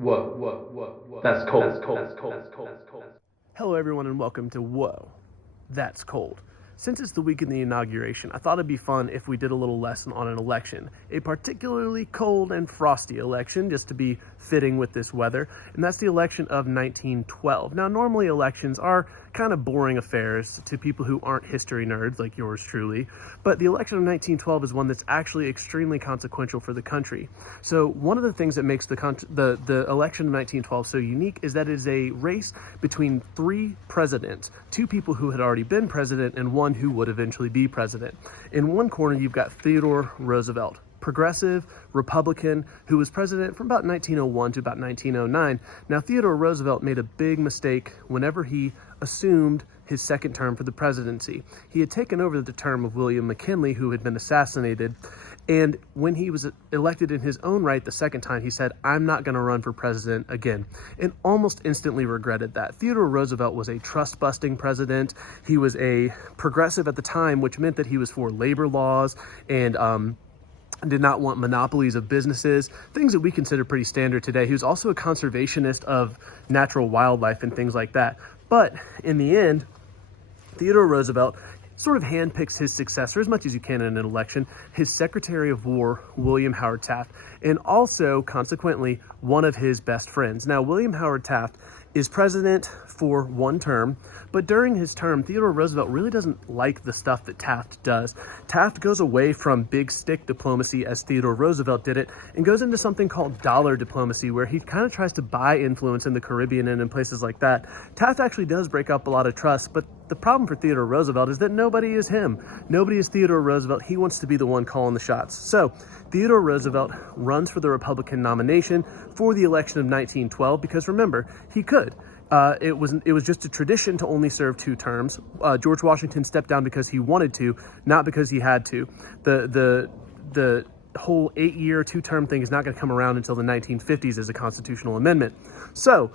Whoa. That's cold. That's cold. That's cold. That's cold. That's cold. Hello, everyone, and welcome to Whoa, That's Cold. Since it's the week of the inauguration, I thought it'd be fun if we did a little lesson on an election, a particularly cold and frosty election, just to be fitting with this weather, and that's the election of 1912. Now, normally elections are kind of boring affairs to people who aren't history nerds like yours truly, but the election of 1912 is one that's actually extremely consequential for the country. So one of the things that makes the election of 1912 so unique is that it is a race between three presidents, two people who had already been president and one who would eventually be president. In one corner, you've got Theodore Roosevelt, progressive Republican, who was president from about 1901 to about 1909. Now, Theodore Roosevelt made a big mistake whenever he assumed his second term for the presidency. He had taken over the term of William McKinley, who had been assassinated, and when he was elected in his own right the second time, he said, "I'm not going to run for president again," and almost instantly regretted that. Theodore Roosevelt was a trust-busting president. He was a progressive at the time, which meant that he was for labor laws and did not want monopolies of businesses, things that we consider pretty standard today. He was also a conservationist of natural wildlife and things like that. But in the end, Theodore Roosevelt sort of handpicks his successor as much as you can in an election, his Secretary of War, William Howard Taft, and also, consequently, one of his best friends. Now, William Howard Taft is president for one term, but during his term, Theodore Roosevelt really doesn't like the stuff that Taft does. Taft goes away from big stick diplomacy as Theodore Roosevelt did it and goes into something called dollar diplomacy, where he kind of tries to buy influence in the Caribbean and in places like that. Taft actually does break up a lot of trust, but the problem for Theodore Roosevelt is that nobody is him. Nobody is Theodore Roosevelt. He wants to be the one calling the shots. So Theodore Roosevelt runs for the Republican nomination for the election of 1912 because, remember, he could. It was just a tradition to only serve 2 terms. George Washington stepped down because he wanted to, not because he had to. The whole 8-year, 2-term thing is not going to come around until the 1950s as a constitutional amendment. So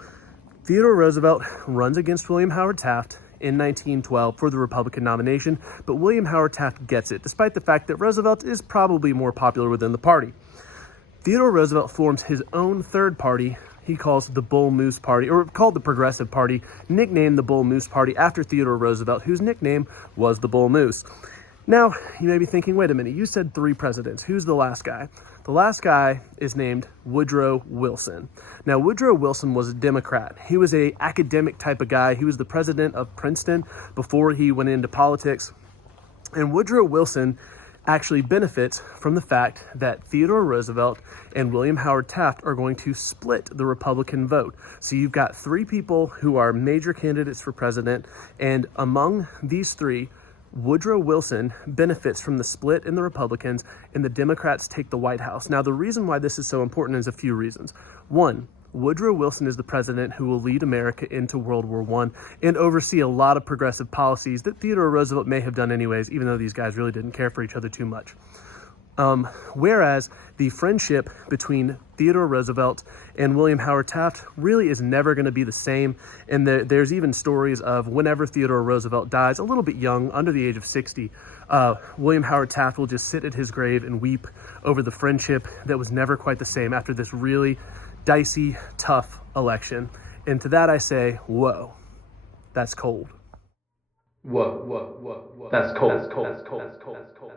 Theodore Roosevelt runs against William Howard Taft in 1912 for the Republican nomination, but William Howard Taft gets it, despite the fact that Roosevelt is probably more popular within the party. Theodore Roosevelt forms his own third party he calls the Bull Moose Party, or called the Progressive Party, nicknamed the Bull Moose Party after Theodore Roosevelt, whose nickname was the Bull Moose. Now, you may be thinking, wait a minute, you said 3 presidents. Who's the last guy? The last guy is named Woodrow Wilson. Now, Woodrow Wilson was a Democrat. He was an academic type of guy. He was the president of Princeton before he went into politics. And Woodrow Wilson actually benefits from the fact that Theodore Roosevelt and William Howard Taft are going to split the Republican vote. So you've got 3 people who are major candidates for president, and among these 3, Woodrow Wilson benefits from the split in the Republicans, and the Democrats take the White House. Now, the reason why this is so important is a few reasons. One, Woodrow Wilson is the president who will lead America into World War I and oversee a lot of progressive policies that Theodore Roosevelt may have done anyways, even though these guys really didn't care for each other too much. Whereas the friendship between Theodore Roosevelt and William Howard Taft really is never going to be the same. And there's even stories of whenever Theodore Roosevelt dies, a little bit young, under the age of 60, William Howard Taft will just sit at his grave and weep over the friendship that was never quite the same after this really dicey, tough election. And to that I say, whoa, that's cold. Whoa. That's cold. That's cold. That's cold. That's cold.